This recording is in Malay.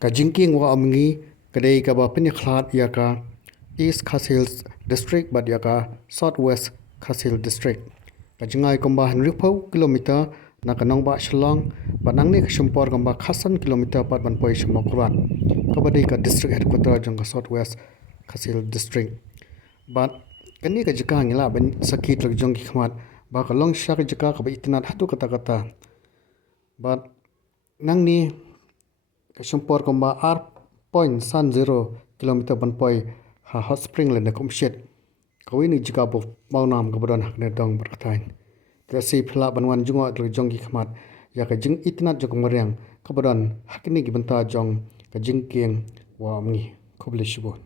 ka jingking wa amngi kadai ka ba peniklat ya ka East Khasil District bat ya ka Southwest Khasil District ka jingai komba 100 kilometer na kanong ba shlong banang ni khumpor komba khasan kilometer pat ban poi shmokrat ka badai ka district headquarter jong ka Southwest Khasil District bat kani ka jika ngila ban sakit lag jong ki khmat ba ka long shak jika ka ba itinat hatu kata kata bat nang ni khumpor komba R.0 kilometer ban poi ha hot spring le na kumshet kawi ni jika bo maunam ka bodon hak ne dong berkatain terasi phla banwan jungo lag jong ki khmat ya ka jing itinat jong mariang ka bodon hakni ki banta jong ka jing keng wa amni khobli shibon